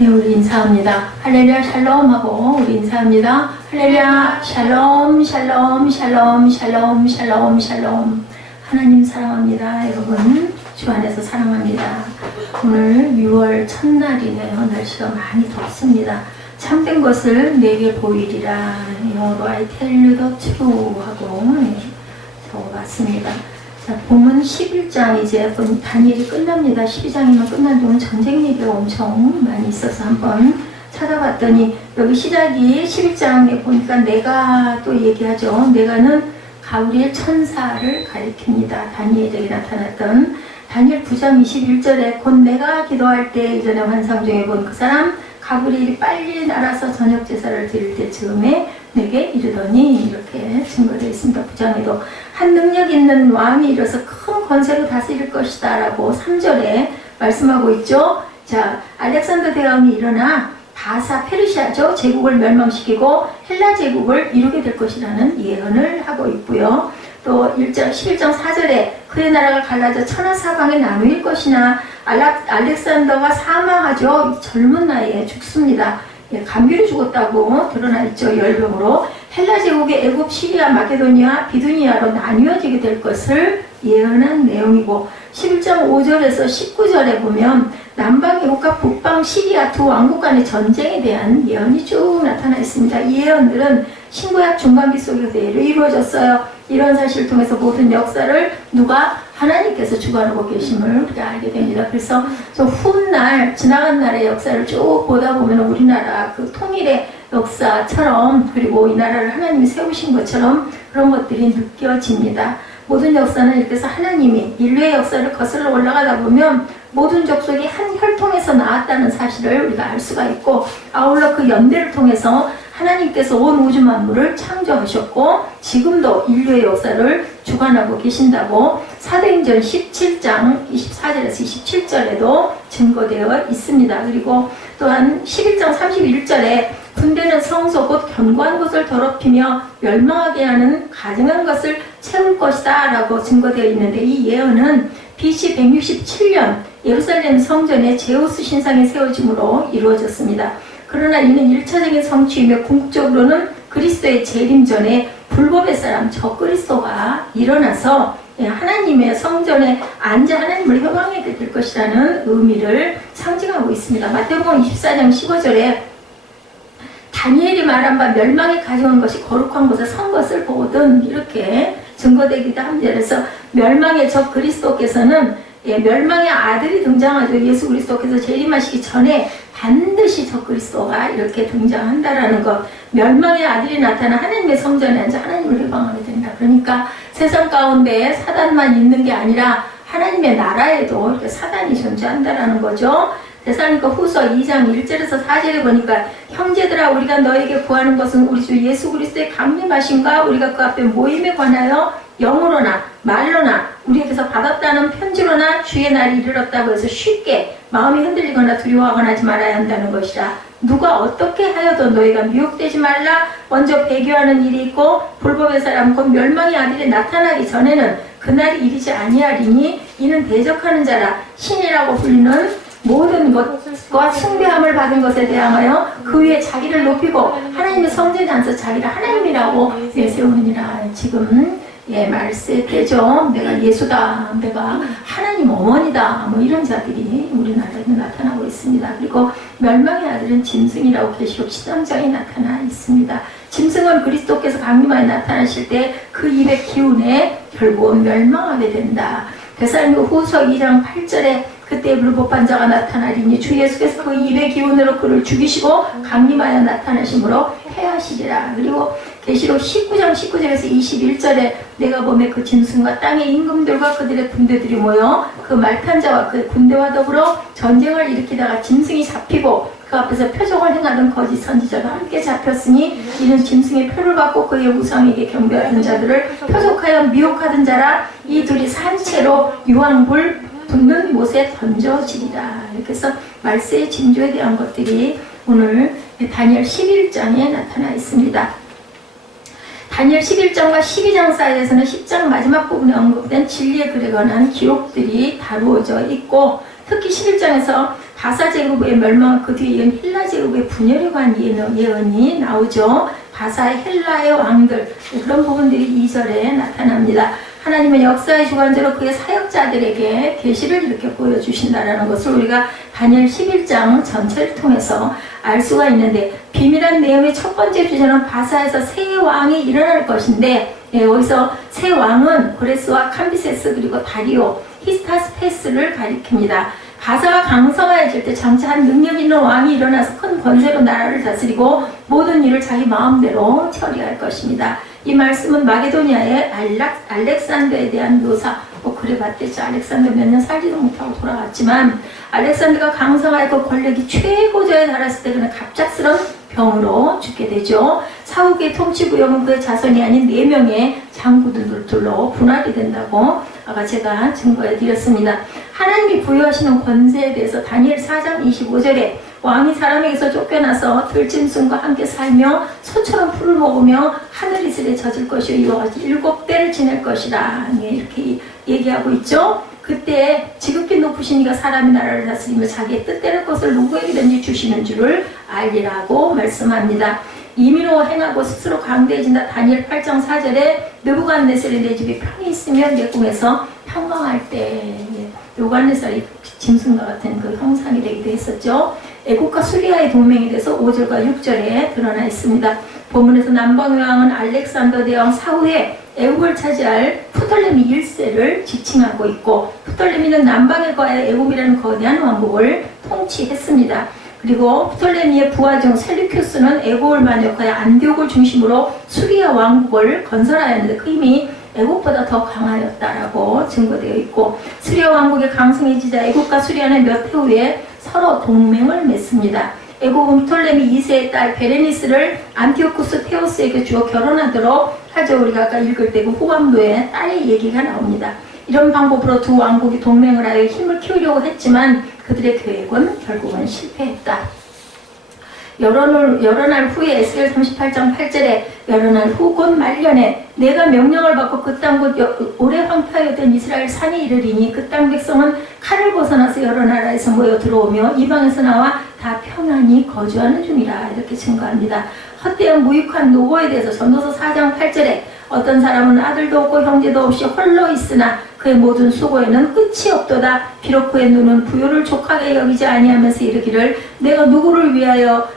네, 우리 인사합니다. 할렐루야 샬롬 하고 우리 인사합니다. 할렐루야 샬롬 샬롬 샬롬 샬롬 샬롬 샬롬. 하나님 사랑합니다. 여러분 주 안에서 사랑합니다. 오늘 6월 첫날이네요. 날씨가 많이 덥습니다. 참된 것을 내게 보이리라. 영어로 I tell you the true 하고 적어봤습니다. 자, 본문 11장 이제 다니엘이 끝납니다. 12장이면 끝난 동안 전쟁 얘기가 엄청 많이 있어서 한번 찾아봤더니 여기 시작이 11장에 보니까 내가 또 얘기하죠. 내가는 가브리엘 천사를 가리킵니다. 다니엘에게 나타났던 다니엘 9장 21절에 곧 내가 기도할 때 이전에 환상 중에 본 그 사람 가브리엘이 빨리 날아서 저녁 제사를 드릴 때쯤에 내게 이르더니 이렇게 증거되어 있습니다. 9장에도 한 능력 있는 왕이 일어서 큰 권세로 다스릴 것이다 라고 3절에 말씀하고 있죠. 자, 알렉산더 대왕이 일어나 바사 페르시아죠. 제국을 멸망시키고 헬라 제국을 이루게 될 것이라는 예언을 하고 있고요. 또 11장 4절에 그의 나라가 갈라져 천하사방에 나누일 것이나 알렉산더가 사망하죠. 젊은 나이에 죽습니다. 감기로 죽었다고 드러나 있죠. 열병으로. 헬라 제국의 애굽, 시리아, 마게도니아, 비두니아로 나뉘어지게 될 것을 예언한 내용이고 11장 5절에서 19절에 보면 남방 애굽과 북방 시리아 두 왕국 간의 전쟁에 대한 예언이 쭉 나타나 있습니다. 이 예언들은 신구약 중반기 속에서 이루어졌어요. 이런 사실을 통해서 모든 역사를 누가 하나님께서 주관하고 계심을 우리가 알게 됩니다. 그래서 저 훗날 지나간 날의 역사를 쭉 보다 보면 우리나라 그 통일의 역사처럼 그리고 이 나라를 하나님이 세우신 것처럼 그런 것들이 느껴집니다. 모든 역사는 이렇게 해서 하나님이 인류의 역사를 거슬러 올라가다 보면 모든 족속이 한 혈통에서 나왔다는 사실을 우리가 알 수가 있고 아울러 그 연대를 통해서 하나님께서 온 우주 만물을 창조하셨고 지금도 인류의 역사를 주관하고 계신다고 사도행전 17장 24절에서 27절에도 증거되어 있습니다. 그리고 또한 11장 31절에 군대는 성소 곧 견고한 곳을 더럽히며 멸망하게 하는 가증한 것을 채울 것이다 라고 증거되어 있는데 이 예언은 BC 167년 예루살렘 성전에 제우스 신상이 세워짐으로 이루어졌습니다. 그러나 이는 1차적인 성취이며 궁극적으로는 그리스도의 재림 전에 불법의 사람 적그리스도가 일어나서 하나님의 성전에 앉아 하나님을 회방하게 될 것이라는 의미를 상징하고 있습니다. 마태복음 24장 15절에 다니엘이 말한 바 멸망에 가져온 것이 거룩한 곳에 선 것을 보거든 이렇게 증거되기도 합니다. 그래서 멸망의 적 그리스도께서는 멸망의 아들이 등장하죠. 예수 그리스도께서 재림하시기 전에 반드시 적 그리스도가 이렇게 등장한다라는 것. 멸망의 아들이 나타나 하나님의 성전에 앉아 하나님을 회방하게 된다. 그러니까 세상 가운데 사단만 있는 게 아니라 하나님의 나라에도 이렇게 사단이 존재한다라는 거죠. 데살로니가 후서 2장 1절에서 4절에 보니까 형제들아 우리가 너에게 구하는 것은 우리 주 예수 그리스도의 강림하심과 우리가 그 앞에 모임에 관하여 영으로나 말로나 우리에게서 받았다는 편지로나 주의 날이 이르렀다고 해서 쉽게 마음이 흔들리거나 두려워하거나 하지 말아야 한다는 것이라. 누가 어떻게 하여도 너희가 미혹되지 말라. 먼저 배교하는 일이 있고 불법의 사람 곧 멸망의 아들이 나타나기 전에는 그날이 이르지 아니하리니 이는 대적하는 자라. 신이라고 불리는 모든 것과 숭배함을 받은 것에 대하여 그 위에 자기를 높이고 하나님의 성전에 앉아서 자기를 하나님이라고 내세우느니라. 지금 말세 때죠. 내가 예수다, 내가 하나님 어머니다, 뭐 이런 자들이 우리나라에 나타나고 있습니다. 그리고 멸망의 아들은 짐승이라고 계시록 13장에 나타나 있습니다. 짐승은 그리스도께서 강림하여 나타나실 때 그 입의 기운에 결국은 멸망하게 된다. 데살로니가 후서 2장 8절에 그때 불법한 자가 나타나리니 주 예수께서 그 입의 기운으로 그를 죽이시고 강림하여 나타나심으로 패하시리라. 그리고 계시록 19장 19절에서 21절에 내가 보매 그 짐승과 땅의 임금들과 그들의 군대들이 모여 그 말탄 자와 그 군대와 더불어 전쟁을 일으키다가 짐승이 잡히고 그 앞에서 표적을 행하던 거짓 선지자가 함께 잡혔으니 이는 짐승의 표를 받고 그의 우상에게 경배하던 자들을 표적하여 미혹하던 자라. 이 둘이 산채로 유황불 붙는 못에 던져지리라. 이렇게 해서 말세의 징조에 대한 것들이 오늘 다니엘 11장에 나타나 있습니다. 다니엘 11장과 12장 사이에서는 10장 마지막 부분에 언급된 진리에 글에 관한 기록들이 다루어져 있고 특히 11장에서 바사 제국의 멸망, 그 뒤에 이은 헬라 제국의 분열에 관한 예언이 나오죠. 바사의 헬라의 왕들, 그런 부분들이 2절에 나타납니다. 하나님은 역사의 주관자로 그의 사역자들에게 계시를 이렇게 보여주신다라는 것을 우리가 다니엘 11장 전체를 통해서 알 수가 있는데, 비밀한 내용의 첫 번째 주제는 바사에서 새 왕이 일어날 것인데, 여기서 새 왕은 고레스와 캄비세스 그리고 다리오, 히스타스페스를 가리킵니다. 바사가 강성해질 때 장차 한 능력 있는 왕이 일어나서 큰 권세로 나라를 다스리고 모든 일을 자기 마음대로 처리할 것입니다. 이 말씀은 마게도니아의 알렉산더에 대한 묘사, 그래 봤댔죠. 알렉산더 몇 년 살지도 못하고 돌아왔지만, 알렉산더가 강성하여 그 권력이 최고조에 달했을 때 그는 갑작스러운 병으로 죽게 되죠. 사후의 통치구역은 그의 자손이 아닌 4명의 장군들로 분할이 된다고 아까 제가 증거해 드렸습니다. 하나님이 부여하시는 권세에 대해서 다니엘 4장 25절에 왕이 사람에게서 쫓겨나서 들짐승과 함께 살며 소처럼 풀을 먹으며 하늘 이슬에 젖을 것이요 이와 같이 7대를 지낼 것이라, 이렇게 얘기하고 있죠. 그때 지극히 높으신 이가 사람의 나라를 다스리며 자기의 뜻대로 것을 누구에게든지 주시는 줄을 알리라고 말씀합니다. 임의로 행하고 스스로 강대해진다. 다니엘 8장 4절에 느부갓네살이 내 집에 편히 있으면 내 꿈에서 평강할 때, 느부갓네살이 짐승과 같은 그 형상이 되기도 했었죠. 애국과 수리아의 동맹에 대해서 5절과 6절에 드러나 있습니다. 본문에서 남방 왕은 알렉산더 대왕 사후에 애국을 차지할 프톨레미 1세를 지칭하고 있고, 프톨레미는 남방에 거하여 애국이라는 거대한 왕국을 통치했습니다. 그리고 프톨레미의 부하 중 셀류큐스는 애국을 만족하여 안디옥을 중심으로 수리아 왕국을 건설하였는데 그 힘이 애국보다 더 강하였다라고 증거되어 있고, 수리아 왕국의 강성해지자 애국과 수리아는 몇 해 후에 서로 동맹을 맺습니다. 애국은 프톨레미 2세의 딸 베레니스를 안티오쿠스 테오스에게 주어 결혼하도록 하죠. 우리가 아까 읽을 때 그 후반부에 딸의 얘기가 나옵니다. 이런 방법으로 두 왕국이 동맹을 하여 힘을 키우려고 했지만 그들의 계획은 결국은 실패했다. 여러 날 후에 에스겔 38장 8절에 여러 날 후 곧 말년에 내가 명령을 받고 그 땅 곧 오래 황폐하였던 이스라엘 산에 이르리니 그 땅 백성은 칼을 벗어나서 여러 나라에서 모여 들어오며 이방에서 나와 다 평안히 거주하는 중이라, 이렇게 증거합니다. 헛되은 무익한 노고에 대해서 전도서 4장 8절에 어떤 사람은 아들도 없고 형제도 없이 홀로 있으나 그의 모든 수고에는 끝이 없도다. 비록 그의 눈은 부요를 족하게 여기지 아니하면서 이르기를 내가 누구를 위하여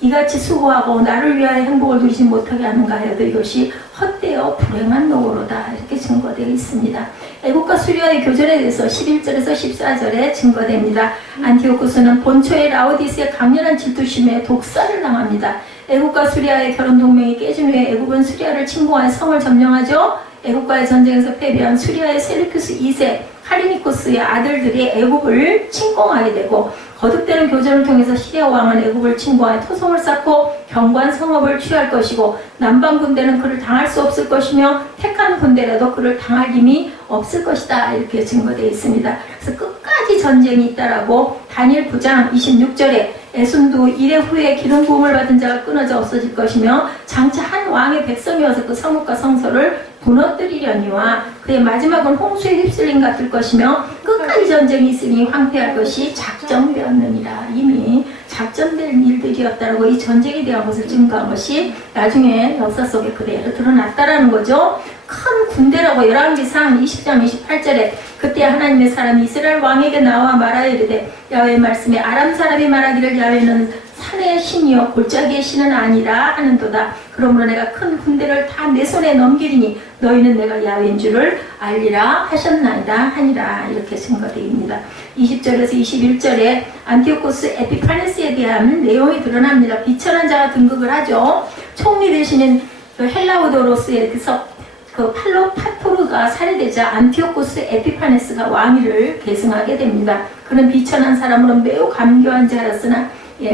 이같이 수고하고 나를 위하여 행복을 누리지 못하게 하는가 하여도 이것이 헛되어 불행한 노고로다, 이렇게 증거되어 있습니다. 애국과 수리아의 교전에 대해서 11절에서 14절에 증거됩니다. 안티오쿠스는 본초의 라오디스의 강렬한 질투심에 독살을 당합니다. 애국과 수리아의 결혼 동맹이 깨진 후에 애국은 수리아를 침공하여 성을 점령하죠. 애국과의 전쟁에서 패배한 수리아의 셀루큐스 2세 카리니코스의 아들들이 애국을 침공하게 되고, 거듭되는 교전을 통해서 시리아 왕은 애국을 침공하여 토성을 쌓고 견고한 성읍을 취할 것이고, 남방 군대는 그를 당할 수 없을 것이며 택한 군대라도 그를 당할 힘이 없을 것이다, 이렇게 증거되어 있습니다. 그래서 끝까지 전쟁이 있다라고 다니엘 9장 26절에 에순두 이래 후에 기름 부음을 받은 자가 끊어져 없어질 것이며 장차 한 왕의 백성이 와서 그 성읍과 성소를 무너뜨리려니와 그의 마지막은 홍수에 휩쓸림 같을 것이며 끝까지 전쟁이 있으니 황폐할 것이 작정되었느니라. 이미 작전된 일들이었다라고 이 전쟁에 대한 것을 증거한 것이 나중에 역사 속에 그대로 드러났다라는 거죠. 큰 군대라고 열왕기상 20장 28절에 그때 하나님의 사람이 이스라엘 왕에게 나와 말하여 이르되 야훼의 말씀에 아람 사람이 말하기를 야훼는 산의 신이요 골짜기의 신은 아니라 하는도다. 그러므로 내가 큰 군대를 다 내 손에 넘기리니 너희는 내가 야훼인 줄을 알리라 하셨나이다 하니라, 이렇게 증거되입니다. 20절에서 21절에 안티오코스 에피파네스에 대한 내용이 드러납니다. 비천한 자가 등극을 하죠. 총리 되시는 그 헬라우도로스에서 그 팔로파토르가 살해되자 안티오코스 에피파네스가 왕위를 계승하게 됩니다. 그는 비천한 사람으로 매우 감교한 자였으나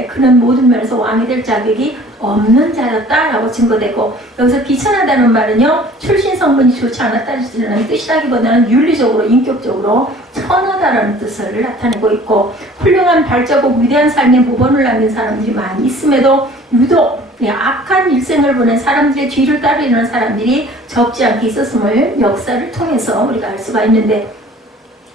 그는 모든 면에서 왕이 될 자격이 없는 자였다라고 증거되고, 여기서 비천하다는 말은요 출신 성분이 좋지 않았다는 뜻이라기보다는 윤리적으로 인격적으로 천하다라는 뜻을 나타내고 있고, 훌륭한 발자국 위대한 삶의 모범을 남긴 사람들이 많이 있음에도 유독 악한 일생을 보낸 사람들의 뒤를 따르는 사람들이 적지 않게 있었음을 역사를 통해서 우리가 알 수가 있는데,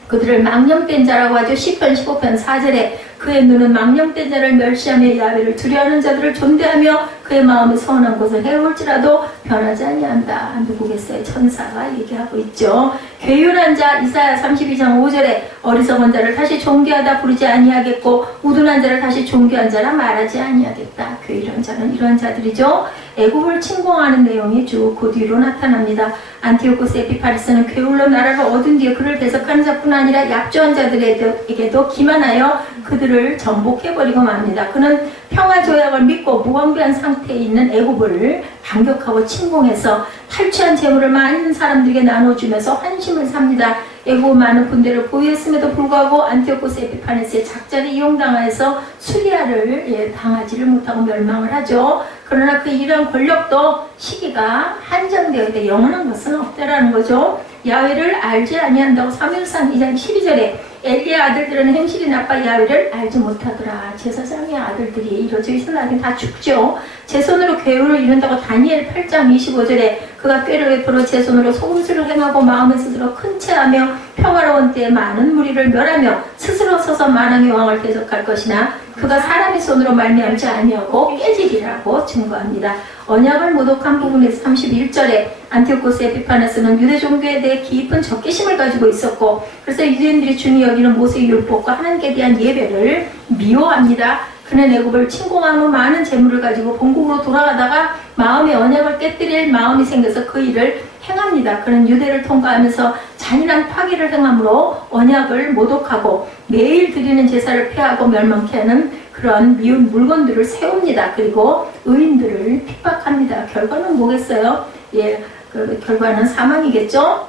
그들을 망령된 자라고 하죠. 10편 15편 4절에 그의 눈은 망령된 자를 멸시하며 야훼를 두려워하는 자들을 존대하며 그의 마음이 서운한 곳을 해올지라도 변하지 아니한다. 누구겠어요? 천사가 얘기하고 있죠. 괴율한 자 이사야 32장 5절에 어리석은 자를 다시 존귀하다 부르지 아니하겠고 우둔한 자를 다시 존귀한 자라 말하지 아니하겠다. 괴율한 자는 이러한 자들이죠. 애굽을 침공하는 내용이 쭉 그 뒤로 나타납니다. 안티오코스 에피파네스는 괴울로 나라를 얻은 뒤에 그를 대적하는 자뿐 아니라 약조한 자들에게도 기만하여 그들을 정복해버리고 맙니다. 그는 평화 조약을 믿고 무방비한 상태에 있는 애굽을 반격하고 침공해서 탈취한 재물을 많은 사람들에게 나눠주면서 환심을 삽니다. 애굽은 많은 군대를 보유했음에도 불구하고 안티오코스 에피파네스의 작전에 이용당하여서 수리아를 당하지를 못하고 멸망을 하죠. 그러나 그 이러한 권력도 시기가 한정되어 있다. 영원한 것은 없다라는 거죠. 야훼를 알지 아니한다고 사무엘상 2장 12절에 엘리의 아들들은 행실이 나빠 야훼를 알지 못하더라. 제사장의 아들들이 이러저 이스라엘이 다 죽죠. 제 손으로 괴울을 이룬다고 다니엘 8장 25절에 그가 꾀를 베풀어 제 손으로 소금술을 행하고 마음에 스스로 큰 채하며 평화로운 때에 많은 무리를 멸하며 스스로 서서 만왕의 왕을 대적할 것이나 그가 사람의 손으로 말미암지 아니하고 깨지리라고 증거합니다. 언약을 모독한 부분에서 31절에 안티오코스 에피파네스는 유대 종교에 대해 깊은 적개심을 가지고 있었고 그래서 유대인들이 중히 여기는 모세의 율법과 하나님께 대한 예배를 미워합니다. 그는 애굽을 침공한 후 많은 재물을 가지고 본국으로 돌아가다가 마음의 언약을 깨뜨릴 마음이 생겨서 그 일을 행합니다. 그는 유대를 통과하면서 잔인한 파괴를 행함으로 언약을 모독하고 매일 드리는 제사를 폐하고 멸망케 하는 그런 미운 물건들을 세웁니다. 그리고 의인들을 핍박합니다. 결과는 뭐겠어요? 예, 그 결과는 사망이겠죠?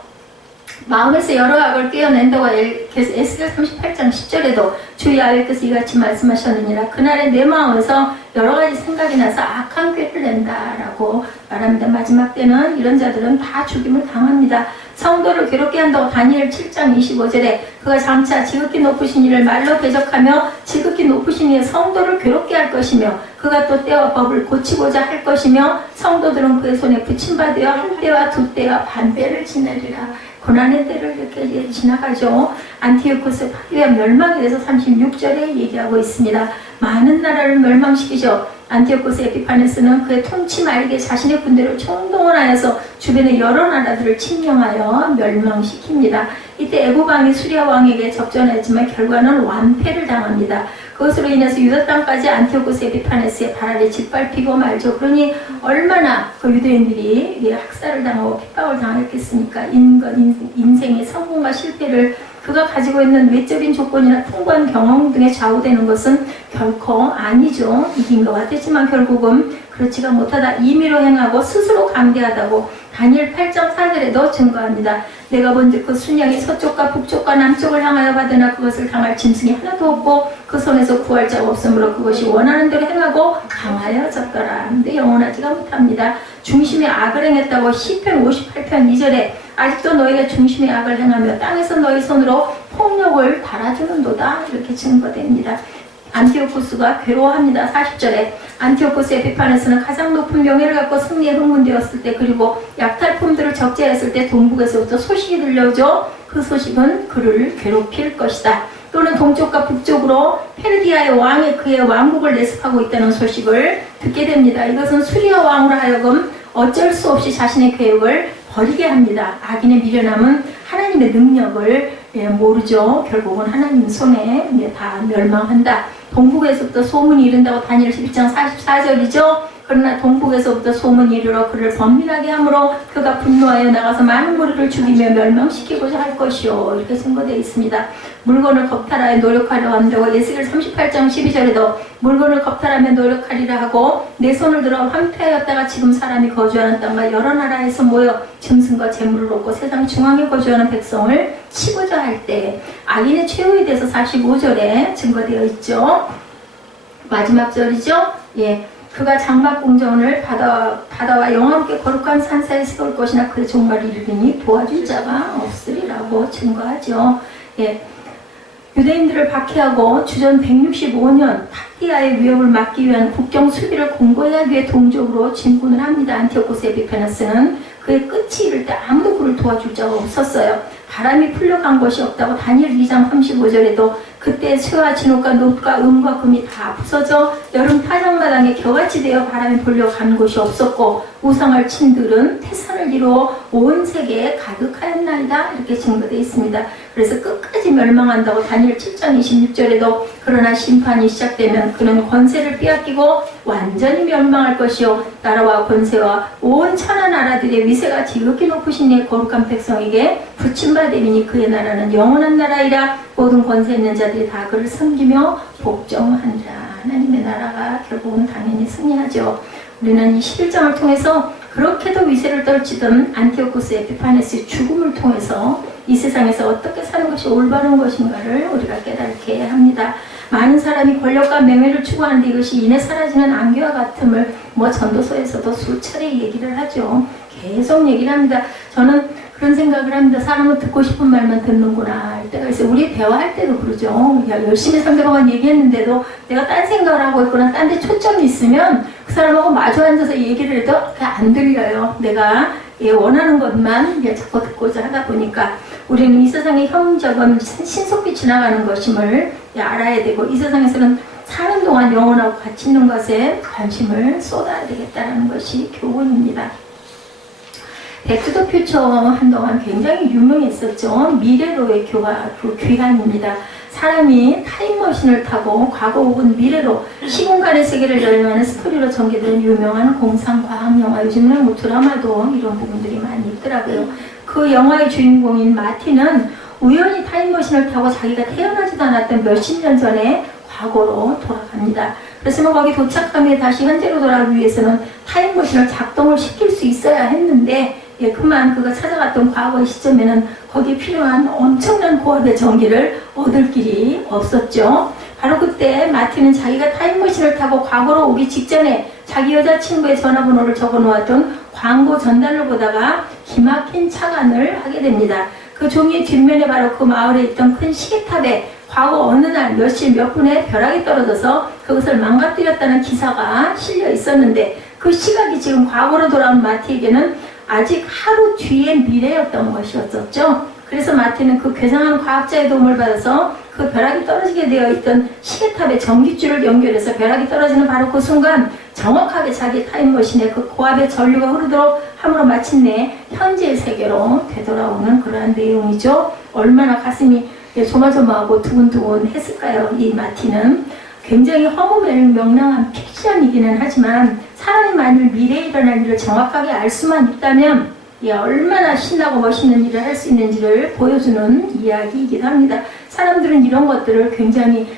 마음에서 여러 악을 떼어낸다고 에스겔 38장 10절에도 주 야훼께서 이같이 말씀하셨느니라. 그날에 내 마음에서 여러 가지 생각이 나서 악한 꾀를 낸다라고 말합니다. 마지막 때는 이런 자들은 다 죽임을 당합니다. 성도를 괴롭게 한다고 다니엘 7장 25절에 그가 장차 지극히 높으신 이를 말로 대적하며 지극히 높으신 이의 성도를 괴롭게 할 것이며 그가 또 때와 법을 고치고자 할 것이며 성도들은 그의 손에 붙임받으여 한 때와 두 때와 반 때를 지내리라. 고난의 때를 이렇게 지나가죠. 안티오코스 파괴와 멸망에 대해서 36절에 얘기하고 있습니다. 많은 나라를 멸망시키죠. 안티오코스 에피파네스는 그의 통치 말기에 자신의 군대를 총동원하여서 주변의 여러 나라들을 침략하여 멸망시킵니다. 이때 애굽 왕이 수리아 왕에게 접전했지만 결과는 완패를 당합니다. 그것으로 인해서 유다 땅까지 안티오코스 에피파네스의 발알이 짓밟히고 말죠. 그러니 얼마나 그 유대인들이 학살을 당하고 핍박을 당했겠습니까? 인생의 성공과 실패를 그가 가지고 있는 외적인 조건이나 풍부한 경험 등에 좌우되는 것은 결코 아니죠. 이긴 것 같았지만 결국은 그렇지가 못하다 임의로 행하고 스스로 강대하다고 다니엘 8장 4절에도 증거합니다. 내가 본즉 그 순양이 서쪽과 북쪽과 남쪽을 향하여 가더나 그것을 당할 짐승이 하나도 없고 그 손에서 구할 자가 없으므로 그것이 원하는 대로 행하고 강하여졌더라. 근데 영원하지가 못합니다. 중심의 악을 행했다고 시편 58편 2절에 아직도 너희가 중심의 악을 행하며 땅에서 너희 손으로 폭력을 달아주는도다. 이렇게 증거됩니다. 안티오코스가 괴로워합니다. 40절에 안티오코스 에피파네스는 가장 높은 명예를 갖고 승리에 흥분되었을 때 그리고 약탈품들을 적재했을 때 동북에서부터 소식이 들려오죠. 그 소식은 그를 괴롭힐 것이다. 또는 동쪽과 북쪽으로 페르디아의 왕이 그의 왕국을 내습하고 있다는 소식을 듣게 됩니다. 이것은 수리아 왕으로 하여금 어쩔 수 없이 자신의 계획을 버리게 합니다. 악인의 미련함은 하나님의 능력을 모르죠. 결국은 하나님 손에 다 멸망한다. 동북에서부터 소문이 이른다고 다니엘 11장 44절이죠. 그러나 동북에서부터 소문이 이르러 그를 번민하게 하므로 그가 분노하여 나가서 많은 무리를 죽이며 멸망시키고자 할 것이요. 이렇게 증거되어 있습니다. 물건을 겁탈하여 노력하려 한다고 에스겔 38장 12절에도 물건을 겁탈하며 노력하리라 하고 내 손을 들어 황폐하였다가 지금 사람이 거주하는 땅과 여러 나라에서 모여 짐승과 재물을 얻고 세상 중앙에 거주하는 백성을 치고자 할 때 악인의 최후에 대해서 45절에 증거되어 있죠. 마지막 절이죠. 예. 그가 장막 궁전을 바다와 영화롭게 거룩한 산사에 세울 것이나 그의 종말을 이르리니 도와줄 자가 없으리라고 증거하죠. 예. 유대인들을 박해하고 주전 165년 파티아의 위협을 막기 위한 국경 수비를 공고하기 위해 동족으로 진군을 합니다. 안티오코스 에피파네스는 그의 끝이 이를 때 아무도 그를 도와줄 자가 없었어요. 바람이 풀려간 것이 없다고 다니엘 2장 35절에도 그때 쇠와 진흙과 놋과 은과 금이 다 부서져 여름 타작마당에 겨같이 되어 바람에 불려간 곳이 없었고 우상을 친 들은 태산을 이루어 온 세계에 가득하였나이다. 이렇게 증거되어 있습니다. 그래서 끝까지 멸망한다고 다니엘 7장 26절에도 그러나 심판이 시작되면 그는 권세를 빼앗기고 완전히 멸망할 것이요 나라와 권세와 온 천하 나라들의 위세가 지극히 높으신 이의 거룩한 백성에게 붙임받으리니 그의 나라는 영원한 나라이라. 모든 권세 있는 자들이 다 그를 섬기며 복종하니라. 하나님의 나라가 결국은 당연히 승리하죠. 우리는 이 11장을 통해서 그렇게도 위세를 떨치던 안티오쿠스 에피파네스의 죽음을 통해서 이 세상에서 어떻게 사는 것이 올바른 것인가를 우리가 깨닫게 합니다. 많은 사람이 권력과 명예를 추구하는데 이것이 이내 사라지는 안개와 같음을 전도서에서도 수차례 얘기를 하죠. 계속 얘기를 합니다. 저는 그런 생각을 합니다. 사람은 듣고 싶은 말만 듣는구나 할 때가 있어요. 우리 대화할 때도 그러죠. 열심히 상대방과 얘기했는데도 내가 딴 생각을 하고 있거나 딴 데 초점이 있으면 그 사람하고 마주 앉아서 얘기를 해도 그냥 안 들려요. 내가 원하는 것만 자꾸 듣고자 하다 보니까 우리는 이 세상의 형적은 신속히 지나가는 것임을 알아야 되고 이 세상에서는 사는 동안 영원하고 가치 있는 것에 관심을 쏟아야 되겠다는 것이 교훈입니다. 백투더퓨처 한동안 굉장히 유명했었죠. 미래로의 귀환입니다. 사람이 타임머신을 타고 과거 혹은 미래로 시공간의 세계를 여행하는 스토리로 전개되는 유명한 공상과학영화, 요즘은 뭐 드라마도 이런 부분들이 많이 있더라고요. 그 영화의 주인공인 마틴은 우연히 타임머신을 타고 자기가 태어나지도 않았던 몇십 년 전에 과거로 돌아갑니다. 그래서 거기 도착함에 다시 현재로 돌아가기 위해서는 타임머신을 작동을 시킬 수 있어야 했는데 그만 그가 찾아갔던 과거의 시점에는 거기에 필요한 엄청난 고압의 전기를 얻을 길이 없었죠. 바로 그때 마틴은 자기가 타임머신을 타고 과거로 오기 직전에 자기 여자친구의 전화번호를 적어놓았던 광고 전단을 보다가 기막힌 착안을 하게 됩니다. 그 종이의 뒷면에 바로 그 마을에 있던 큰 시계탑에 과거 어느 날 몇 시 몇 분에 벼락이 떨어져서 그것을 망가뜨렸다는 기사가 실려 있었는데 그 시각이 지금 과거로 돌아온 마티에게는 아직 하루 뒤의 미래였던 것이었죠. 그래서 마틴은 그 괴상한 과학자의 도움을 받아서 그 벼락이 떨어지게 되어 있던 시계탑의 전기줄을 연결해서 벼락이 떨어지는 바로 그 순간 정확하게 자기 타임머신에 그 고압의 전류가 흐르도록 함으로 마침내 현재의 세계로 되돌아오는 그러한 내용이죠. 얼마나 가슴이 조마조마하고 두근두근 했을까요? 이 마틴은 굉장히 허무맹랑한 픽션이기는 하지만 사람이 만일 미래에 일어날 일을 정확하게 알 수만 있다면 얼마나 신나고 멋있는 일을 할 수 있는지를 보여주는 이야기이기도 합니다. 사람들은 이런 것들을 굉장히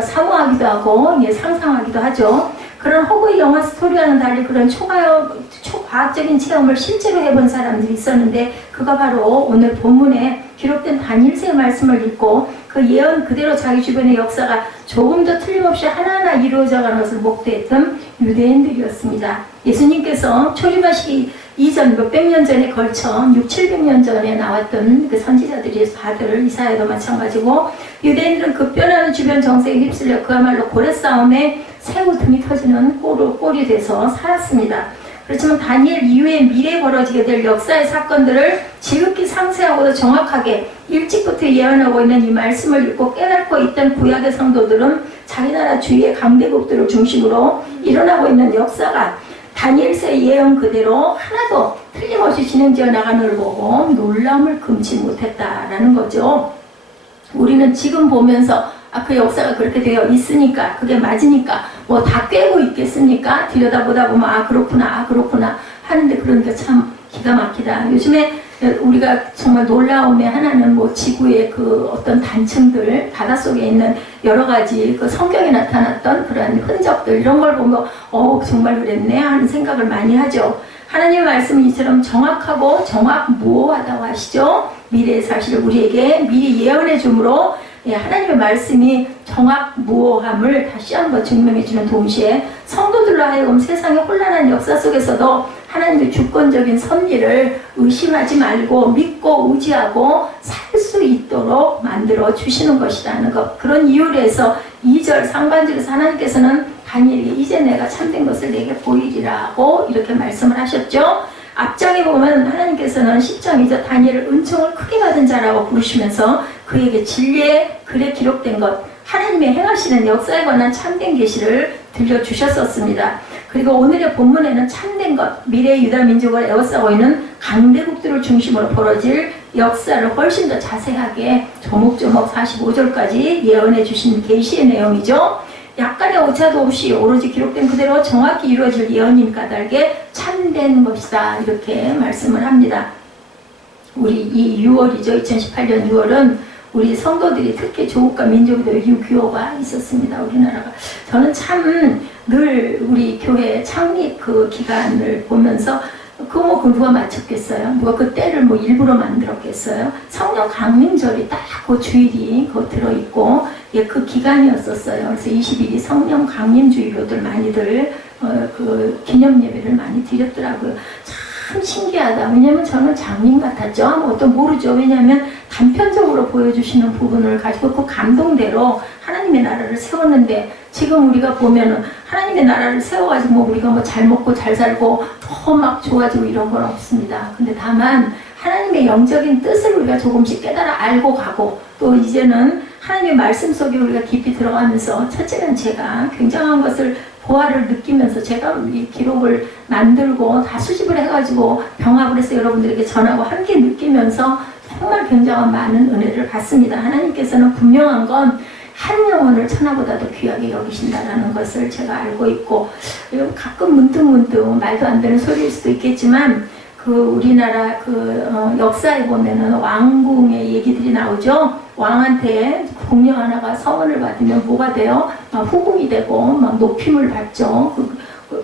사모하기도 하고 상상하기도 하죠. 그런 허구의 영화 스토리와는 달리 그런 초과학적인 체험을 실제로 해본 사람들이 있었는데 그가 바로 오늘 본문에 기록된 다니엘서의 말씀을 읽고 그 예언 그대로 자기 주변의 역사가 조금도 틀림없이 하나하나 이루어져가는 것을 목도했던 유대인들이었습니다. 예수님께서 초림하시기 이전 몇백 년 전에 걸쳐 600~700년 전에 나왔던 그 선지자들이 다들 이사야도 마찬가지고 유대인들은 급변하는 주변 정세에 휩쓸려 그야말로 고래싸움에 새우 등이 터지는 꼴이 돼서 살았습니다. 그렇지만 다니엘 이후에 미래에 벌어지게 될 역사의 사건들을 지극히 상세하고도 정확하게 일찍부터 예언하고 있는 이 말씀을 읽고 깨닫고 있던 구약의 성도들은 자기 나라 주위의 강대국들을 중심으로 일어나고 있는 역사가 다니엘서의 예언 그대로 하나도 틀림없이 진행되어 나가는 걸 보고 놀라움을 금치 못했다라는 거죠. 우리는 지금 보면서 그 역사가 그렇게 되어 있으니까 그게 맞으니까 다 꿰고 있겠습니까? 들여다보다 보면 그렇구나 하는데 그러니까 참 기가 막히다. 요즘에 우리가 정말 놀라움의 하나는 지구의 그 어떤 단층들, 바닷속에 있는 여러 가지 그 성경에 나타났던 그런 흔적들 이런 걸 보면 정말 그랬네 하는 생각을 많이 하죠. 하나님의 말씀은 이처럼 정확하고 정확무오하다고 하시죠. 미래의 사실을 우리에게 미리 예언해 주므로 하나님의 말씀이 정확무오함을 다시 한번 증명해주는 동시에 성도들로 하여금 세상의 혼란한 역사 속에서도 하나님의 주권적인 섭리를 의심하지 말고 믿고 의지하고 살 수 있도록 만들어 주시는 것이라는 것. 그런 이유로 해서 2절 상반절에서 하나님께서는 다니엘에게 이제 내가 참된 것을 내게 보이리라고 이렇게 말씀을 하셨죠. 앞장에 보면 하나님께서는 10장 2절 다니엘을 은총을 크게 받은 자라고 부르시면서 그 그에게 진리의 글에 기록된 것, 하나님의 행하시는 역사에 관한 참된 계시를 들려주셨었습니다. 그리고 오늘의 본문에는 참된 것, 미래의 유다 민족을 에워싸고 있는 강대국들을 중심으로 벌어질 역사를 훨씬 더 자세하게 조목조목 45절까지 예언해 주신 계시의 내용이죠. 약간의 오차도 없이 오로지 기록된 그대로 정확히 이루어질 예언인 까닭에 참된 것이다, 이렇게 말씀을 합니다. 우리 이 6월이죠. 2018년 6월은 우리 성도들이 특히 조국과 민족의 유교가 있었습니다. 우리나라가. 저는 참 늘 우리 교회 창립 그 기간을 보면서 그거 누가 맞췄겠어요? 누가 그 때를 뭐 일부러 만들었겠어요? 성령 강림절이 딱 그 주일이 그 들어있고, 예, 그 기간이었었어요. 그래서 20일이 성령 강림주의로들 많이들 그 기념 예배를 많이 드렸더라고요. 참 신기하다. 왜냐면 저는 장님 같았죠. 아무것도 모르죠. 왜냐면 단편적으로 보여주시는 부분을 가지고 그 감동대로 하나님의 나라를 세웠는데, 지금 우리가 보면은 하나님의 나라를 세워가지고 뭐 우리가 뭐 잘 먹고 잘 살고 더 막 좋아지고 이런 건 없습니다. 근데 다만 하나님의 영적인 뜻을 우리가 조금씩 깨달아 알고 가고, 또 이제는 하나님의 말씀 속에 우리가 깊이 들어가면서, 첫째는 제가 굉장한 것을 보화를 느끼면서 제가 이 기록을 만들고 다 수집을 해가지고 병합을 해서 여러분들에게 전하고 함께 느끼면서 정말 굉장한 많은 은혜를 받습니다. 하나님께서는 분명한 건 한 영혼을 천하보다도 귀하게 여기신다라는 것을 제가 알고 있고, 가끔 문득문득 말도 안 되는 소리일 수도 있겠지만, 그 우리나라 그 역사에 보면은 왕궁의 얘기들이 나오죠. 왕한테 궁녀 하나가 서원을 받으면 뭐가 돼요? 막 후궁이 되고 막 높임을 받죠.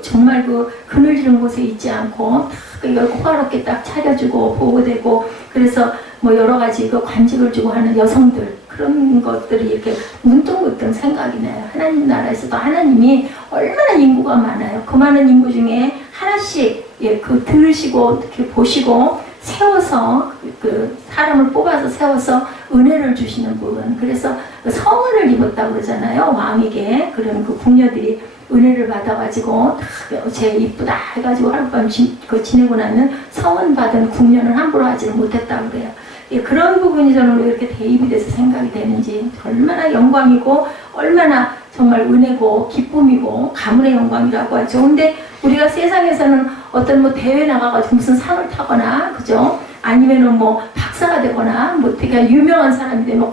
정말 그 그늘지는 곳에 있지 않고 딱 호화롭게 딱 차려주고 보호되고, 그래서 뭐 여러 가지 그 관직을 주고 하는 여성들, 그런 것들이 이렇게 문득문득 생각이 나요. 하나님 나라에서도 하나님이 얼마나 인구가 많아요. 그 많은 인구 중에 하나씩, 예, 그 들으시고 이렇게 보시고 세워서 그 사람을 뽑아서 세워서 은혜를 주시는 부분. 그래서 성은을 입었다고 그러잖아요. 왕에게. 그런 그 궁녀들이 은혜를 받아가지고 제 이쁘다 해가지고 하룻밤 지내고 나면 성은 받은 궁녀는 함부로 하지를 못했다고 그래요. 예, 그런 부분이 저는 왜 이렇게 대입이 돼서 생각이 되는지, 얼마나 영광이고 얼마나 정말 은혜고 기쁨이고 가문의 영광이라고 하죠. 근데 우리가 세상에서는 어떤 뭐 대회 나가가지고 무슨 상을 타거나, 그죠? 아니면은 뭐 박사가 되거나 뭐 되게 유명한 사람이 되면 와,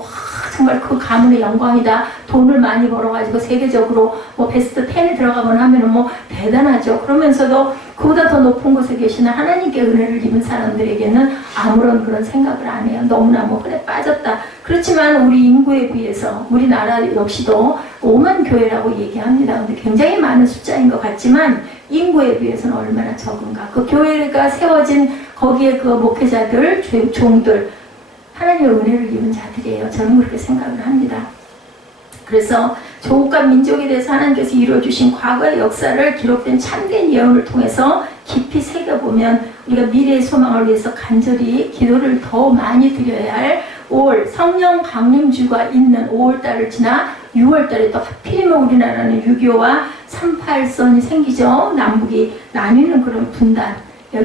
정말 그 가문의 영광이다. 돈을 많이 벌어가지고 세계적으로 뭐 베스트 10에 들어가거나 하면은 뭐 대단하죠. 그러면서도 그보다 더 높은 곳에 계시는 하나님께 은혜를 입은 사람들에게는 아무런 그런 생각을 안 해요. 너무나 뭐 그래 빠졌다. 그렇지만 우리 인구에 비해서 우리나라 역시도 5만 교회라고 얘기합니다. 근데 굉장히 많은 숫자인 것 같지만 인구에 비해서는 얼마나 적은가. 그 교회가 세워진 거기에 그 목회자들, 종들, 하나님의 은혜를 입은 자들이에요. 저는 그렇게 생각을 합니다. 그래서 조국과 민족에 대해서 하나님께서 이루어주신 과거의 역사를 기록된 참된 예언을 통해서 깊이 새겨보면 우리가 미래의 소망을 위해서 간절히 기도를 더 많이 드려야 할 5월 성령 강림주가 있는 5월달을 지나 6월달에 또 하필이면 우리나라는 6.25와 38선이 생기죠. 남북이 나뉘는 그런 분단,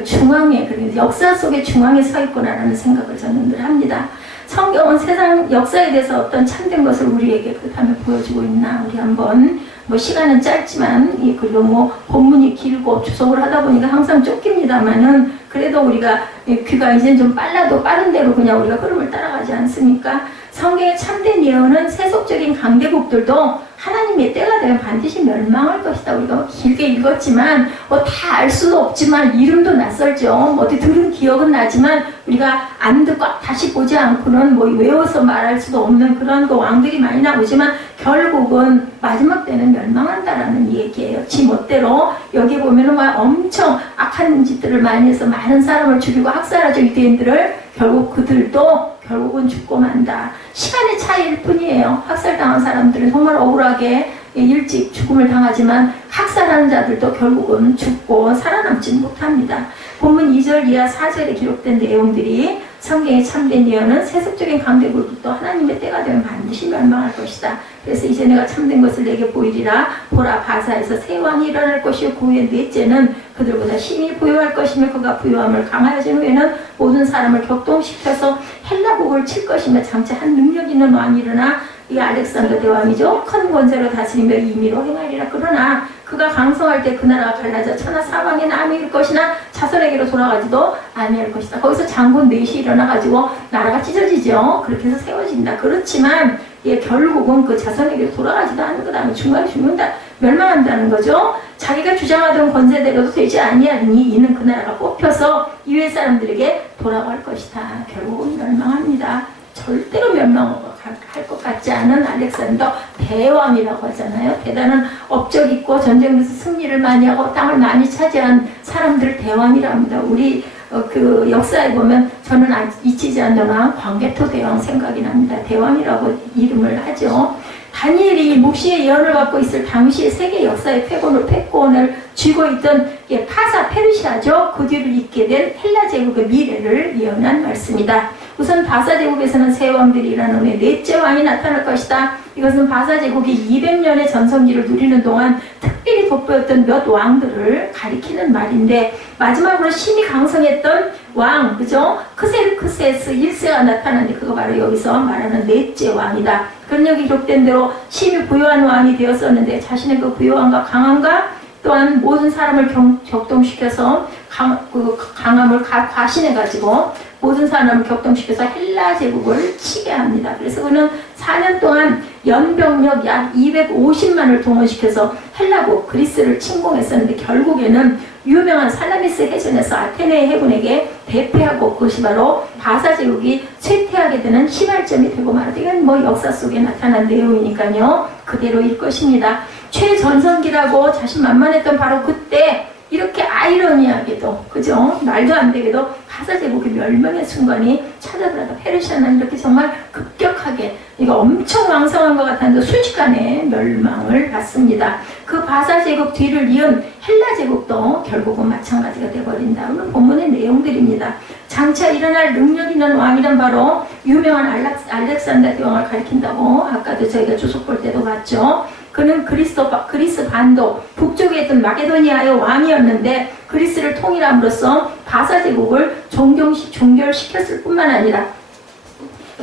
중앙에, 그러니까 역사 속의 중앙에 서 있구나라는 생각을 저는 늘 합니다. 성경은 세상 역사에 대해서 어떤 참된 것을 우리에게 그 다음에 보여주고 있나, 우리 한번 뭐 시간은 짧지만 그리고 뭐 본문이 길고 주석을 하다 보니까 항상 쫓깁니다만은 그래도 우리가 귀가 이제 좀 빨라도 빠른 대로 그냥 우리가 흐름을 따라가지 않습니까? 성경의 참된 예언은 세속적인 강대국들도 하나님의 때가 되면 반드시 멸망할 것이다. 우리가 길게 읽었지만 뭐 다 알 수도 없지만 이름도 낯설죠. 어디 들은 기억은 나지만 우리가 안 듣고 다시 보지 않고는 뭐 외워서 말할 수도 없는 그런 그 왕들이 많이 나오지만 결국은 마지막 때는 멸망한다라는 얘기예요. 지 멋대로 여기 보면은 막 엄청 악한 짓들을 많이 해서 많은 사람을 죽이고 학살하죠. 유대인들을. 결국 그들도 결국은 죽고 만다. 시간의 차이일 뿐이에요. 학살당한 사람들은 정말 억울하게 일찍 죽음을 당하지만 학살하는 자들도 결국은 죽고 살아남지 못합니다. 본문 2절 이하 4절에 기록된 내용들이 성경의 참된 예언은 세속적인 강대국도 하나님의 때가 되면 반드시 멸망할 것이다. 그래서 이제 내가 참된 것을 내게 보이리라. 보라, 바사에서 새 왕이 일어날 것이요 그 후에 넷째는 그들보다 심히 부요할 것이며 그가 부요함을 강하여진 후에는 모든 사람을 격동시켜서 헬라국을 칠 것이며 장차 한 능력 있는 왕이 일어나 이 알렉산더 대왕이죠. 큰 권세로 다스리며 임의로 행하리라. 그러나 그가 강성할 때 그 나라가 갈라져 천하 사방에 남일 것이나 자손에게로 돌아가지도 아니할 것이다. 거기서 장군 넷이 일어나가지고 나라가 찢어지죠. 그렇게 해서 세워진다. 그렇지만 결국은 그 자손에게로 돌아가지도 않는 거다. 중간에 죽는다. 멸망한다는 거죠. 자기가 주장하던 권세대로도 되지 아니하니 이는 그 나라가 뽑혀서 이외 사람들에게 돌아갈 것이다. 결국은 멸망합니다. 절대로 멸망할 것 같지 않은 알렉산더 대왕이라고 하잖아요. 대단한 업적 있고 전쟁에서 승리를 많이 하고 땅을 많이 차지한 사람들을 대왕이라고 합니다. 우리 그 역사에 보면 저는 잊히지 않는 왕 광개토 대왕 생각이 납니다. 대왕이라고 이름을 하죠. 다니엘이 묵시의 예언을 받고 있을 당시 세계 역사의 패권을 쥐고 있던 파사 페르시아죠. 그 뒤를 잇게 된 헬라 제국의 미래를 예언한 말씀이다. 우선 바사 제국에서는 새 왕들이 일어난 후에 넷째 왕이 나타날 것이다. 이것은 바사 제국이 200년의 전성기를 누리는 동안 특별히 돋보였던 몇 왕들을 가리키는 말인데, 마지막으로 심히 강성했던 왕, 그죠? 크세르크세스 1세가 나타나는데 그거 바로 여기서 말하는 넷째 왕이다. 그런 여기 기록된 대로 심히 부요한 왕이 되었었는데 자신의 그 부요함과 강함과 또한 모든 사람을 격동시켜서 강함을 과신해가지고 모든 사람을 격동시켜서 헬라 제국을 치게 합니다. 그래서 그는 4년 동안 연병력 약 250만을 동원시켜서 헬라국 그리스를 침공했었는데 결국에는 유명한 살라미스 해전에서 아테네 해군에게 대패하고 그것이 바로 바사 제국이 쇠퇴하게 되는 시발점이 되고 말았다. 이건 뭐 역사 속에 나타난 내용이니까요. 그대로일 것입니다. 최전성기라고 자신만만했던 바로 그때 이렇게 아이러니하게도, 그죠? 말도 안 되게도 바사 제국의 멸망의 순간이 찾아들어가 페르시아는 이렇게 정말 급격하게, 이거 엄청 왕성한 것 같았는데 순식간에 멸망을 받습니다. 그 바사 제국 뒤를 이은 헬라 제국도 결국은 마찬가지가 되어버린다. 오늘 본문의 내용들입니다. 장차 일어날 능력 있는 왕이란 바로 유명한 알렉산더 대왕을 가리킨다고 아까도 저희가 주석 볼 때도 봤죠. 그는 그리스 반도 북쪽에 있던 마게도니아의 왕이었는데 그리스를 통일함으로써 바사 제국을 종결시켰을 뿐만 아니라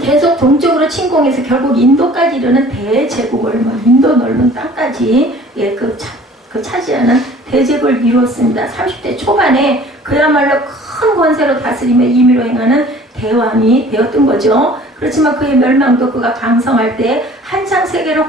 계속 동쪽으로 침공해서 결국 인도까지 이르는 대제국을, 인도 넓은 땅까지 차지하는 대제국을 이루었습니다. 30대 초반에 그야말로 큰 권세로 다스리며 임의로 행하는 대왕이 되었던 거죠. 그렇지만 그의 멸망도 그가 강성할 때 한창 세계를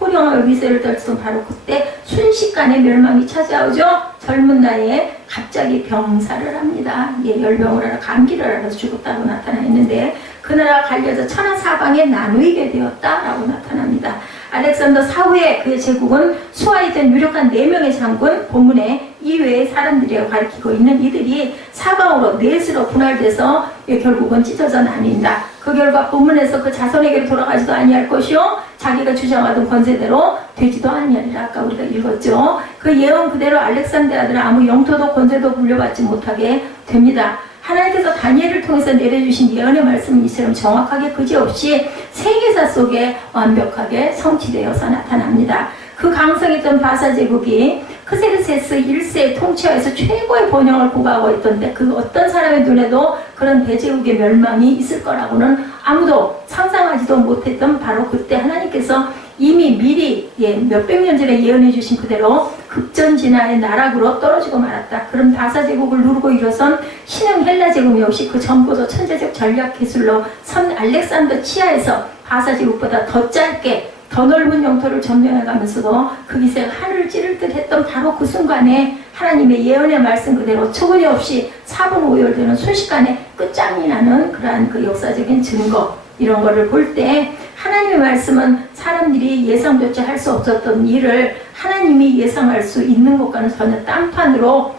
호령하며 위세를 떨치던 바로 그때 순식간에 멸망이 찾아오죠. 젊은 나이에 갑자기 병사를 합니다. 열병을 하라 감기를 알아서 죽었다고 나타나 있는데 그 나라가 갈려져 천하 사방에 나누이게 되었다라고 나타납니다. 알렉산더 사후에 그의 제국은 수하에 된 유력한 4명의 장군, 본문에 이외의 사람들이라고 가리키고 있는 이들이 사방으로 넷으로 분할돼서 결국은 찢어져 나뉜다. 그 결과 본문에서 그 자손에게로 돌아가지도 아니할 것이요 자기가 주장하던 권세대로 되지도 아니하리라. 아까 우리가 읽었죠. 그 예언 그대로 알렉산더 아들은 아무 영토도 권세도 물려받지 못하게 됩니다. 하나님께서 다니엘을 통해서 내려주신 예언의 말씀은 이처럼 정확하게 그지없이 세계사 속에 완벽하게 성취되어서 나타납니다. 그 강성했던 바사 제국이 크세르세스 1세의 통치하에서 최고의 번영을 구가하고 있던데 그 어떤 사람의 눈에도 그런 대제국의 멸망이 있을 거라고는 아무도 상상하지도 못했던 바로 그때 하나님께서 이미 미리 몇백 년 전에 예언해 주신 그대로 급전진화의 나락으로 떨어지고 말았다. 그럼 바사 제국을 누르고 일어선 신흥 헬라 제국 역시 그 전보도 천재적 전략 기술로 선 알렉산더 치하에서 바사 제국보다 더 짧게 더 넓은 영토를 점령해가면서도 그 기세가 하늘을 찌를 듯 했던 바로 그 순간에 하나님의 예언의 말씀 그대로 초근이 없이 4분 5열 되는 순식간에 끝장이 나는 그러한 그 역사적인 증거, 이런 거를 볼 때 하나님의 말씀은 사람들이 예상조차 할 수 없었던 일을 하나님이 예상할 수 있는 것과는 전혀 딴판으로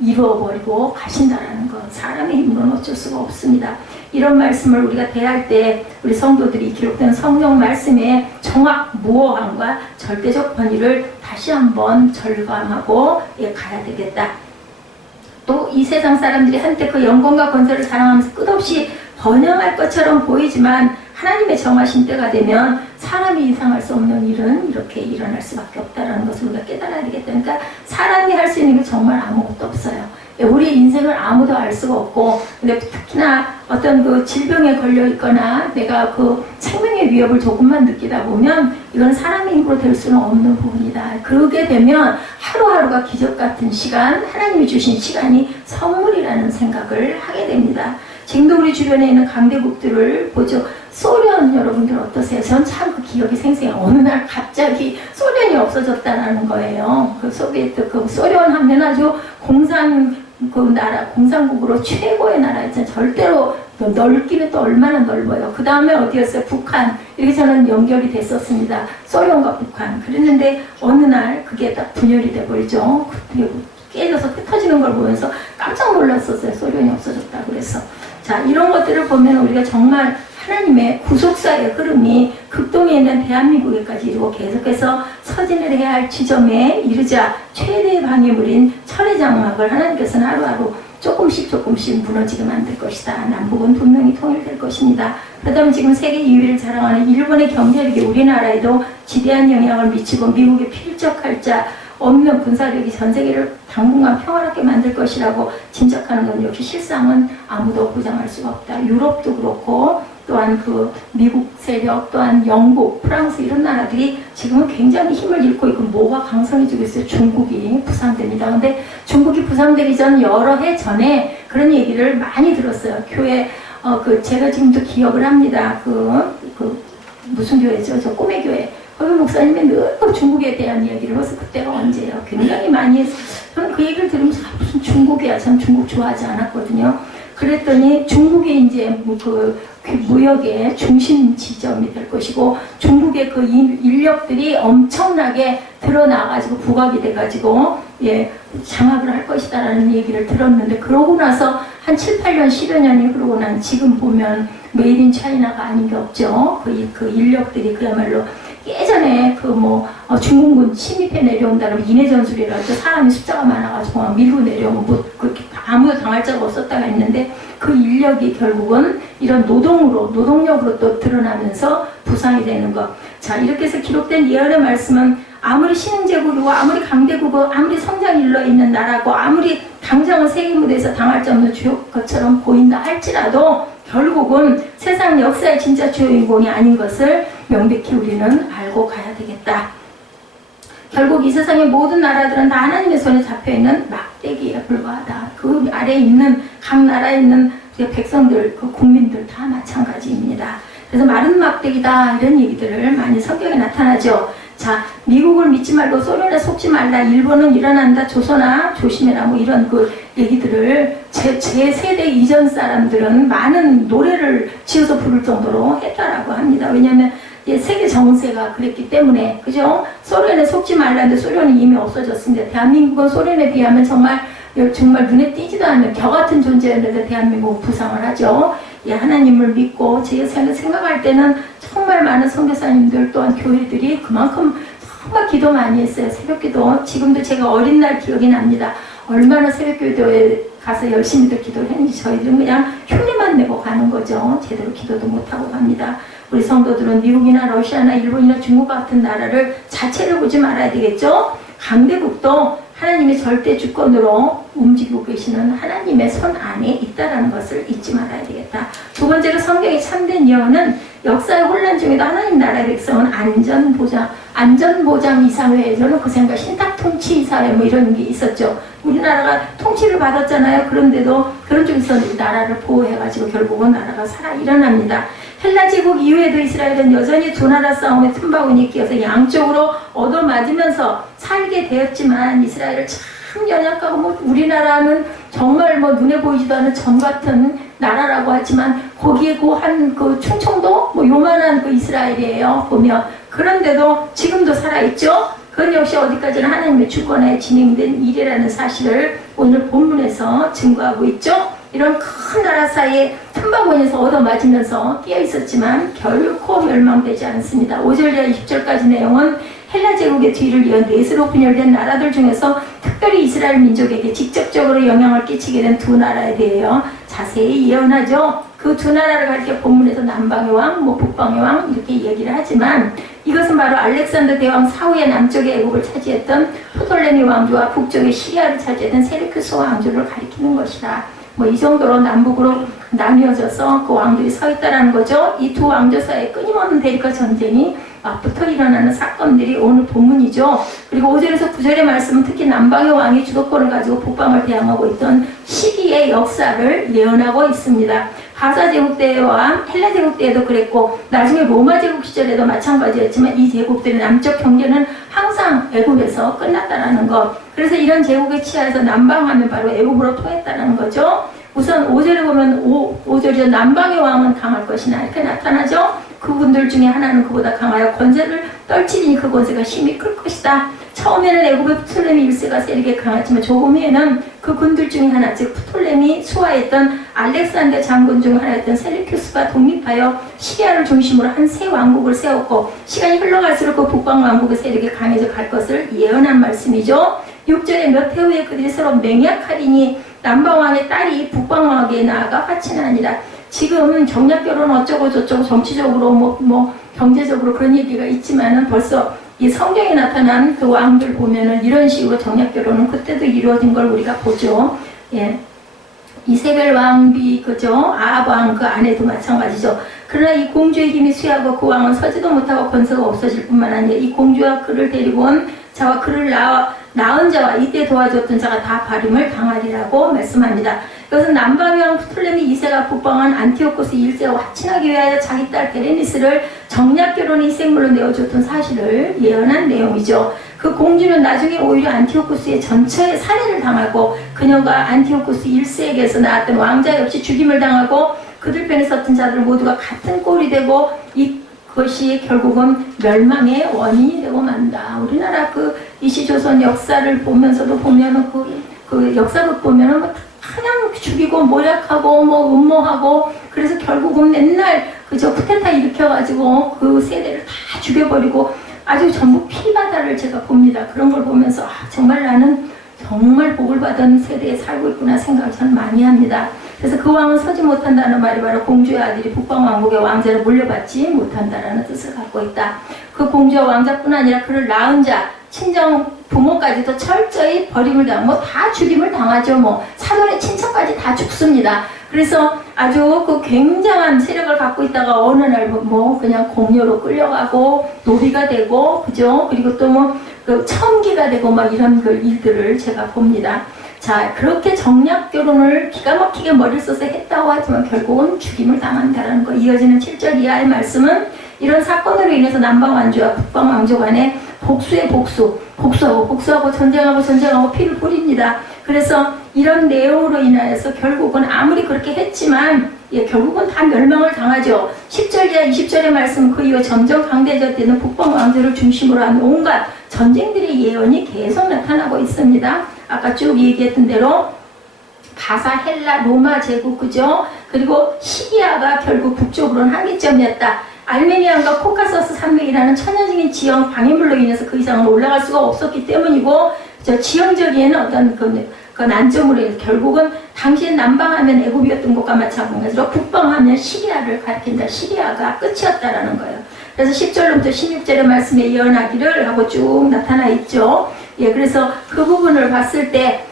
이루어버리고 가신다라는 것, 사람의 힘으로는 어쩔 수가 없습니다. 이런 말씀을 우리가 대할 때 우리 성도들이 기록된 성경 말씀의 정확 무어함과 절대적 권위를 다시 한번 절감하고 가야 되겠다. 또 이 세상 사람들이 한때 그 영광과 권세를 자랑하면서 끝없이 번영할 것처럼 보이지만 하나님의 정하신 때가 되면 사람이 이상할 수 없는 일은 이렇게 일어날 수밖에 없다는 것을 우리가 깨달아야 되겠다. 그러니까 사람이 할 수 있는 게 정말 아무것도 없어요. 우리 인생을 아무도 알 수가 없고, 근데 특히나 어떤 그 질병에 걸려 있거나 내가 그 생명의 위협을 조금만 느끼다 보면 이건 사람의 힘으로 될 수는 없는 부분이다. 그러게 되면 하루하루가 기적 같은 시간, 하나님이 주신 시간이 선물이라는 생각을 하게 됩니다. 지금도 우리 주변에 있는 강대국들을 보죠. 소련 여러분들 어떠세요? 전 참 그 기억이 생생해요. 어느 날 갑자기 소련이 없어졌다는 거예요. 그 소비에트, 그 소련 하면 아주 공산국으로 최고의 나라였잖아요. 절대로 넓기는 또 얼마나 넓어요. 그 다음에 어디였어요? 북한. 이렇게 저는 연결이 됐었습니다. 소련과 북한. 그랬는데 어느 날 그게 딱 분열이 돼버리죠. 깨져서 흩어지는 걸 보면서 깜짝 놀랐었어요. 소련이 없어졌다 그래서. 자, 이런 것들을 보면 우리가 정말 하나님의 구속사의 흐름이 극동에 있는 대한민국에까지 이루고 계속해서 서진을 해야 할 지점에 이르자 최대의 방해물인 철의 장막을 하나님께서는 하루하루 조금씩 무너지게 만들 것이다. 남북은 분명히 통일될 것입니다. 그렇다면 지금 세계 2위를 자랑하는 일본의 경제력이 우리나라에도 지대한 영향을 미치고 미국에 필적할 자 없는 군사력이 전 세계를 당분간 평화롭게 만들 것이라고 짐작하는 건 역시 실상은 아무도 보장할 수가 없다. 유럽도 그렇고 또한 그 미국 세력, 또한 영국, 프랑스 이런 나라들이 지금은 굉장히 힘을 잃고 있고 뭐가 강성해지고 있어요. 중국이 부상됩니다. 근데 중국이 부상되기 전 여러 해 전에 그런 얘기를 많이 들었어요. 교회 제가 지금도 기억을 합니다. 무슨 교회죠? 저 꿈의 교회. 거기 목사님이 늘 중국에 대한 이야기를 해서 그때가 언제예요? 굉장히 많이 했어요. 저는 그 얘기를 들으면서 무슨 중국이야. 참 중국 좋아하지 않았거든요. 그랬더니 중국이 이제 그 무역의 중심 지점이 될 것이고 중국의 그 인력들이 엄청나게 드러나가지고 부각이 돼가지고 장악을 할 것이다라는 얘기를 들었는데 그러고 나서 한 7, 8년, 10여 년이 그러고 난 지금 보면 메이드 인 차이나가 아닌 게 없죠. 그 인력들이 그야말로 예전에 중국군 침입해 내려온다면 인해 전술이라서 사람이 숫자가 많아가지고 막 밀고 내려오면 그렇게 아무도 당할 자가 없었다가 했는데 그 인력이 결국은 이런 노동력으로 또 드러나면서 부상이 되는 것. 자, 이렇게 해서 기록된 예언의 말씀은 아무리 신흥제국이고 아무리 강대국이고 아무리 성장이 일러있는 나라고 아무리 당장은 세계 무대에서 당할 자 없는 주역 것처럼 보인다 할지라도 결국은 세상 역사의 진짜 주인공이 아닌 것을 명백히 우리는 알고 가야 되겠다. 결국 이 세상의 모든 나라들은 다 하나님의 손에 잡혀있는 막대기에 불과하다. 그 아래에 있는 각 나라에 있는 백성들, 그 국민들 다 마찬가지입니다. 그래서 마른 막대기다 이런 얘기들을 많이 성경에 나타나죠. 자, 미국을 믿지 말고 소련에 속지 말라. 일본은 일어난다. 조선아 조심해라. 뭐 이런 그 얘기들을 제 세대 이전 사람들은 많은 노래를 지어서 부를 정도로 했다라고 합니다. 왜냐하면 세계 정세가 그랬기 때문에, 그죠? 소련에 속지 말라는데 소련이 이미 없어졌습니다. 대한민국은 소련에 비하면 정말 눈에 띄지도 않는 겨 같은 존재였는데 대한민국은 부상을 하죠. 하나님을 믿고 제가 생각할 때는 정말 많은 선교사님들 또한 교회들이 그만큼 정말 기도 많이 했어요. 새벽기도. 지금도 제가 어린 날 기억이 납니다. 얼마나 새벽기도에 가서 열심히들 기도를 했는지 저희들은 그냥 흉내만 내고 가는 거죠. 제대로 기도도 못하고 갑니다. 우리 성도들은 미국이나 러시아나 일본이나 중국 같은 나라를 자체를 보지 말아야 되겠죠. 강대국도 하나님의 절대 주권으로 움직이고 계시는 하나님의 손 안에 있다는 것을 잊지 말아야 되겠다. 두 번째로 성경의 참된 예언은 역사의 혼란 중에도 하나님 나라의 백성은 안전보장 이사회, 저는 그 생각 신탁통치 이사회 뭐 이런 게 있었죠. 우리나라가 통치를 받았잖아요. 그런데도 그런 쪽에서 나라를 보호해가지고 결국은 나라가 살아 일어납니다. 헬라 제국 이후에도 이스라엘은 여전히 두 나라 싸움에 틈바구니 끼어서 양쪽으로 얻어맞으면서 살게 되었지만 이스라엘을 참 연약하고 우리나라는 정말 눈에 보이지도 않는 점 같은 나라라고 하지만 거기에 그 충청도 요만한 그 이스라엘이에요. 보면 그런데도 지금도 살아있죠. 그건 역시 어디까지나 하나님의 주권에 진행된 일이라는 사실을 오늘 본문에서 증거하고 있죠. 이런 큰 나라 사이에 틈바구니에서 얻어맞으면서 끼어있었지만 결코 멸망되지 않습니다. 5절 이하 20절까지 내용은 헬라 제국의 뒤를 이어 넷으로 분열된 나라들 중에서 특별히 이스라엘 민족에게 직접적으로 영향을 끼치게 된 두 나라에 대하여 자세히 예언하죠. 그 두 나라를 가리켜 본문에서 남방의 왕, 뭐 북방의 왕 이렇게 얘기를 하지만 이것은 바로 알렉산더 대왕 사후에 남쪽의 애국을 차지했던 프톨레미 왕조와 북쪽의 시리아를 차지했던 세르큐스 왕조를 가리키는 것이다. 뭐 이 정도로 남북으로 나뉘어져서 그 왕들이 서 있다라는 거죠. 이 두 왕조 사이에 끊임없는 대립과 전쟁이 맞붙어 일어나는 사건들이 오늘 본문이죠. 그리고 5절에서 9절의 말씀은 특히 남방의 왕이 주도권을 가지고 북방을 대항하고 있던 시기의 역사를 예언하고 있습니다. 바사 제국 때와 헬라 제국 때에도 그랬고 나중에 로마 제국 시절에도 마찬가지였지만 이 제국들의 남쪽 경계는 항상 애국에서 끝났다라는 것. 그래서 이런 제국의 치하에서 남방하면 바로 애국으로 통했다는 거죠. 우선 5절에 보면 5절이죠. 남방의 왕은 강할 것이나 이렇게 나타나죠. 그분들 중에 하나는 그보다 강하여 권세를 떨치니 그 권세가 심히 클 것이다. 처음에는 애굽의 프톨레미 1세가 세력이 강했지만 조금 후에는 그 군들 중에 하나, 즉 프톨레미 수하했던 알렉산더 장군 중 하나였던 셀리큐스가 독립하여 시리아를 중심으로 한 새 왕국을 세웠고 시간이 흘러갈수록 그 북방 왕국의 세력이 강해져 갈 것을 예언한 말씀이죠. 6절에 몇 해 후에 그들이 서로 맹약하리니 남방왕의 딸이 북방왕에게 나아가 화친하니라. 지금 정략결혼 어쩌고 저쩌고 정치적으로 뭐 경제적으로 그런 얘기가 있지만은 벌써 이 성경에 나타난 그 왕들 보면은 이런 식으로 정략결혼은 그때도 이루어진 걸 우리가 보죠. 예. 이세벨 왕비 그죠? 아합 왕 그 아내도 마찬가지죠. 그러나 이 공주의 힘이 쇠하고 그 왕은 서지도 못하고 권세가 없어질 뿐만 아니라 이 공주와 그를 데리고 온 자와 그를 낳은 자와 이때 도와줬던 자가 다 발임을 당하리라고 말씀합니다. 이것은 남방의 왕 프톨레미 2세가 북방한 안티오코스 1세와 화친하기 위하여 자기 딸 베레니스를 정략결혼의 희생물로 내어줬던 사실을 예언한 내용이죠. 그 공주는 나중에 오히려 안티오코스의 전처에 살해를 당하고 그녀가 안티오코스 1세에게서 낳았던 왕자 역시 죽임을 당하고 그들 편에 섰던 자들 모두가 같은 꼴이 되고 그것이 결국은 멸망의 원인이 되고 만다. 우리나라 그 이시조선 역사를 보면서도 보면은 그 역사극 보면은 뭐 그냥 죽이고 모략하고 뭐 음모하고 그래서 결국은 맨날 그저 쿠데타 일으켜가지고 그 세대를 다 죽여버리고 아주 전부 피바다를 제가 봅니다. 그런 걸 보면서 정말 나는 정말 복을 받은 세대에 살고 있구나 생각을 저는 많이 합니다. 그래서 그 왕은 서지 못한다는 말이 바로 공주의 아들이 북방왕국의 왕자를 물려받지 못한다라는 뜻을 갖고 있다. 그 공주와 왕자뿐 아니라 그를 낳은 자, 친정 부모까지도 철저히 버림을 당하고 다 죽임을 당하죠. 뭐 사돈의 친척까지 다 죽습니다. 그래서 아주 그 굉장한 세력을 갖고 있다가 어느 날 뭐 그냥 공녀로 끌려가고 노비가 되고 그죠? 그리고 또 뭐 그 첨기가 되고 막 이런 그 일들을 제가 봅니다. 자, 그렇게 정략결혼을 기가 막히게 머리를 써서 했다고 하지만 결국은 죽임을 당한다는 거. 이어지는 7절 이하의 말씀은 이런 사건으로 인해서 남방왕조와 북방왕조 간에 복수하고 전쟁하고 피를 뿌립니다. 그래서 이런 내용으로 인하여서 결국은 아무리 그렇게 했지만 결국은 다 멸망을 당하죠. 10절 이하 20절의 말씀 그 이후 점점 강대해졌다는 북방왕조를 중심으로 한 온갖 전쟁들의 예언이 계속 나타나고 있습니다. 아까 쭉 얘기했던 대로 바사, 헬라, 로마 제국 그죠? 그리고 시리아가 결국 북쪽으로는 한계점이었다. 알메니안과 코카서스 산맥이라는 천연적인 지형 방해물로 인해서 그 이상은 올라갈 수가 없었기 때문이고 저 지형적인 어떤 그 난점으로 해서 결국은 당시에 남방하면 애굽이었던 것과 마찬가지로 북방하면 시리아를 가리킨다. 시리아가 끝이었다라는 거예요. 그래서 10절부터 16절의 말씀에 예언하기를 하고 쭉 나타나 있죠. 예, 그래서 그 부분을 봤을 때,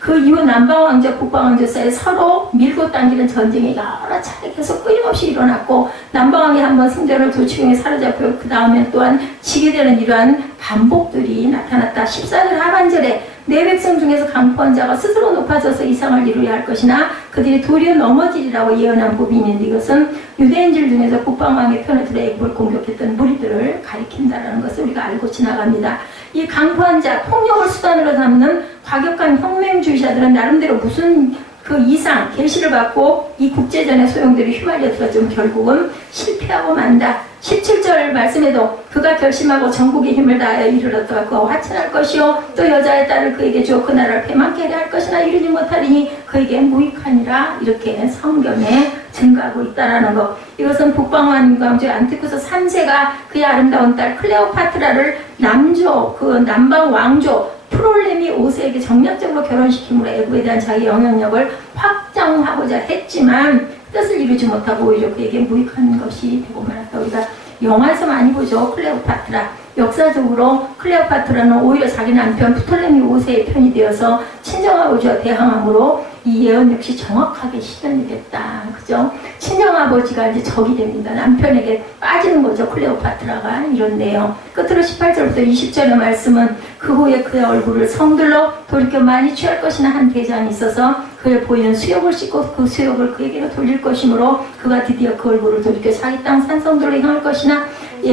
그 이후 남방왕조, 북방왕조 사이에 서로 밀고 당기는 전쟁이 여러 차례 계속 끊임없이 일어났고, 남방왕이 한번 승전을 조치경에 사로잡고, 그 다음에 또한 지게 되는 이러한 반복들이 나타났다. 14절 하반절에 내 백성 중에서 강포한 자가 스스로 높아져서 이상을 이루려 할 것이나 그들이 도리어 넘어지리라고 예언한 법이 있는데 이것은 유대인들 중에서 북방왕의 편을 들어 애굽을 공격했던 무리들을 가리킨다는 것을 우리가 알고 지나갑니다. 이 강포한 자, 폭력을 수단으로 삼는 과격한 혁명주의자들은 나름대로 무슨 그 이상 계시를 받고 이 국제전의 소용들이 휘말려들어좀 결국은 실패하고 만다. 17절 말씀에도 그가 결심하고 전국의 힘을 다하여 이르렀다가 그가 화친할 것이요 또 여자의 딸을 그에게 주어 그 나라를 패망케 하려 할 것이나 이르지 못하리니 그에게 무익하니라. 이렇게 성경에 증거하고 있다라는 것. 이것은 북방왕조 안티쿠스 3세가 그의 아름다운 딸 클레오파트라를 남방 왕조 프톨레미 5세에게 정략적으로 결혼시킴으로 애굽에 대한 자기 영향력을 확장하고자 했지만 뜻을 이루지 못하고 오히려 그에게 무익한 것이 되고 말았다. 우리가 영화에서 많이 보죠. 클레오파트라. 역사적으로 클레오파트라는 오히려 자기 남편 프톨레미 5세의 편이 되어서 친정아버지와 대항함으로 이 예언 역시 정확하게 실현이 됐다. 그죠? 친정아버지가 이제 적이 됩니다. 남편에게 빠지는 거죠. 클레오파트라가 이런데요. 끝으로 18절부터 20절의 말씀은 그 후에 그의 얼굴을 성들로 돌이켜 많이 취할 것이나 한 대장이 있어서 그의 보이는 수욕을 씻고 그 수욕을 그에게로 돌릴 것이므로 그가 드디어 그 얼굴을 돌이켜 자기 땅 산성들로 향할 것이나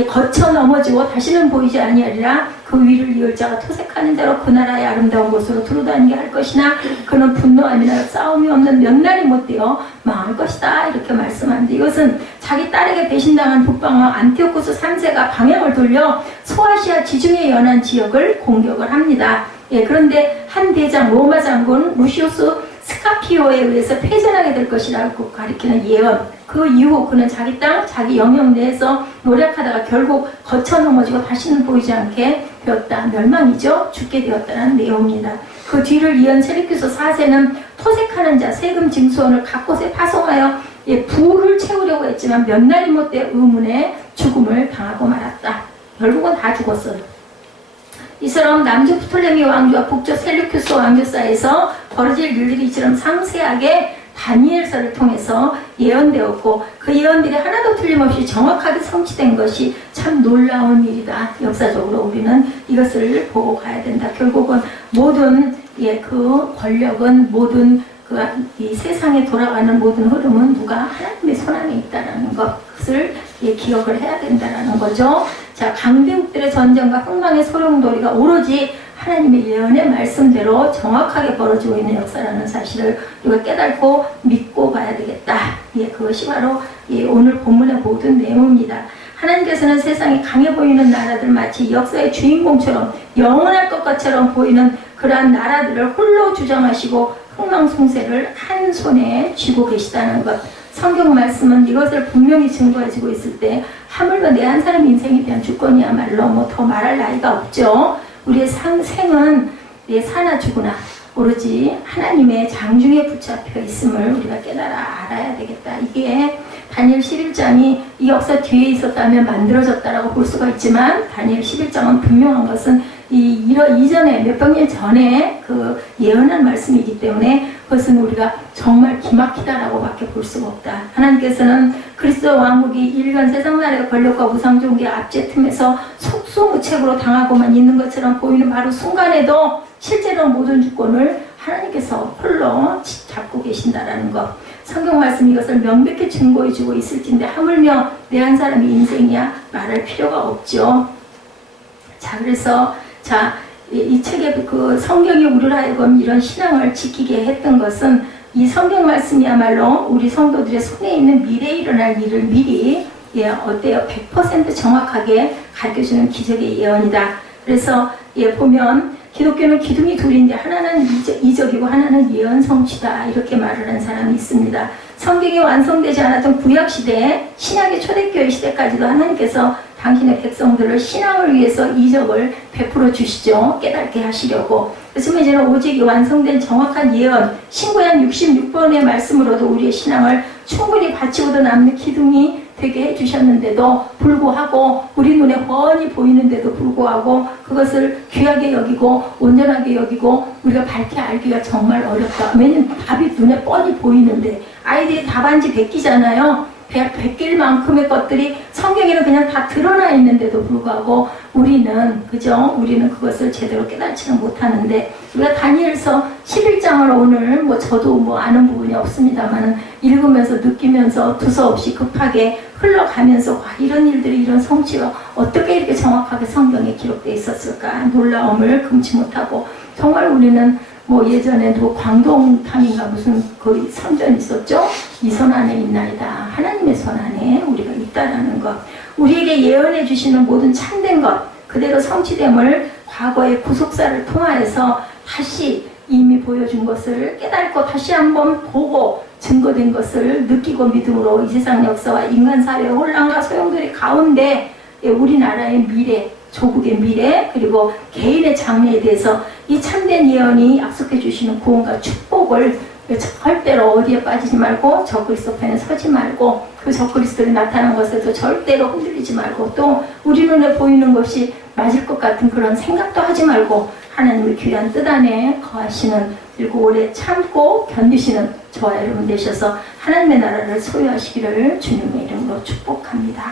거쳐 넘어지고 다시는 보이지 아니하리라. 그 위를 이을 자가 토색하는 대로 그 나라의 아름다운 곳으로 두루다니게 할 것이나 그는 분노함이나 싸움이 없는 몇 날이 못되어 망할 것이다. 이렇게 말씀하는데 이것은 자기 딸에게 배신당한 북방왕 안티오코스 3세가 방향을 돌려 소아시아 지중해 연안 지역을 공격을 합니다. 그런데 한 대장 로마 장군 루시우스 스카피오에 의해서 패전하게 될 것이라고 가리키는 예언. 그 이후 그는 자기 땅, 자기 영역 내에서 노력하다가 결국 거쳐 넘어지고 다시는 보이지 않게 되었다. 멸망이죠. 죽게 되었다는 내용입니다. 그 뒤를 이은 셀루키스 4세는 토색하는 자, 세금 징수원을 각곳에 파송하여 부를 채우려고 했지만 몇 날이 못돼 의문의 죽음을 당하고 말았다. 결국은 다 죽었어요. 이처럼 남주 프톨레미 왕조와 북쪽 셀루키스 왕조 사이에서 벌어질 일들이 이처럼 상세하게 다니엘서를 통해서 예언되었고 그 예언들이 하나도 틀림없이 정확하게 성취된 것이 참 놀라운 일이다. 역사적으로 우리는 이것을 보고 가야 된다. 결국은 모든 그 권력은 모든 이 세상에 돌아가는 모든 흐름은 누가 하나님의 손안에 있다라는 것을 기억을 해야 된다라는 거죠. 자, 강대국들의 전쟁과 흥망의 소용돌이가 오로지 하나님의 예언의 말씀대로 정확하게 벌어지고 있는 역사라는 사실을 우리가 깨닫고 믿고 가야 되겠다. 그것이 바로 오늘 본문의 모든 내용입니다. 하나님께서는 세상에 강해 보이는 나라들 마치 역사의 주인공처럼 영원할 것처럼 보이는 그러한 나라들을 홀로 주장하시고 흥망성쇠를 한 손에 쥐고 계시다는 것. 성경 말씀은 이것을 분명히 증거해주고 있을 때 하물며 내 한 사람 인생에 대한 주권이야말로 더 말할 나위가 없죠. 우리의 생은 내 사나 죽으나 오로지 하나님의 장중에 붙잡혀 있음을 우리가 깨달아 알아야 되겠다. 이게 다니엘 11장이 이 역사 뒤에 있었다면 만들어졌다라고 볼 수가 있지만 다니엘 11장은 분명한 것은 이전에 몇백 년 전에 그 예언한 말씀이기 때문에 그것은 우리가 정말 기막히다라고 밖에 볼 수가 없다. 하나님께서는 그리스도 왕국이 일간 세상 나라의 권력과 우상 존귀의 압제 틈에서 속수무책으로 당하고만 있는 것처럼 보이는 바로 순간에도 실제로 모든 주권을 하나님께서 홀로 잡고 계신다라는 것. 성경 말씀 이것을 명백히 증거해주고 있을진데 하물며 내 한 사람의 인생이야 말할 필요가 없죠. 자, 그래서 이 책의 그 성경이 우리로 하여금 이런 신앙을 지키게 했던 것은 이 성경 말씀이야말로 우리 성도들의 손에 있는 미래에 일어날 일을 미리 어때요? 100% 정확하게 가르쳐주는 기적의 예언이다. 그래서 보면 기독교는 기둥이 둘인데 하나는 이적이고 하나는 예언 성취다. 이렇게 말을 한 사람이 있습니다. 성경이 완성되지 않았던 구약시대, 신약의 초대교회 시대까지도 하나님께서 당신의 백성들을 신앙을 위해서 이적을 베풀어 주시죠. 깨닫게 하시려고. 그렇지만 이제는 오직 완성된 정확한 예언, 신구약 66번의 말씀으로도 우리의 신앙을 충분히 바치고도 남는 기둥이 되게 해주셨는데도 불구하고 우리 눈에 훤히 보이는데도 불구하고 그것을 귀하게 여기고 온전하게 여기고 우리가 밝게 알기가 정말 어렵다. 왜냐면 답이 눈에 뻔히 보이는데 아이들이 답안지 베끼잖아요. 베낄 만큼의 것들이 성경에는 그냥 다 드러나 있는데도 불구하고 우리는 그것을 제대로 깨닫지는 못하는데 우리가 다니엘서 11장을 오늘 저도 아는 부분이 없습니다만 읽으면서 느끼면서 두서없이 급하게 흘러가면서 이런 일들이 이런 성취가 어떻게 이렇게 정확하게 성경에 기록되어 있었을까 놀라움을 금치 못하고 정말 우리는 예전에도 광동탕인가 무슨 거기 선전이 있었죠? 이 손 안에 있나이다. 하나님의 손 안에 우리가 있다라는 것. 우리에게 예언해 주시는 모든 참된 것, 그대로 성취됨을 과거의 구속사를 통하여서 다시 이미 보여준 것을 깨닫고 다시 한번 보고 증거된 것을 느끼고 믿음으로 이 세상 역사와 인간 사회의 혼란과 소용돌이 가운데 우리나라의 미래, 조국의 미래 그리고 개인의 장래에 대해서 이 참된 예언이 약속해 주시는 구원과 축복을 절대로 어디에 빠지지 말고 적그리스도 편에 서지 말고 그 적그리스도가 나타난 것에도 절대로 흔들리지 말고 또 우리 눈에 보이는 것이 맞을 것 같은 그런 생각도 하지 말고 하나님의 귀한 뜻 안에 거하시는 그리고 오래 참고 견디시는 저와 여러분 되셔서 하나님의 나라를 소유하시기를 주님의 이름으로 축복합니다.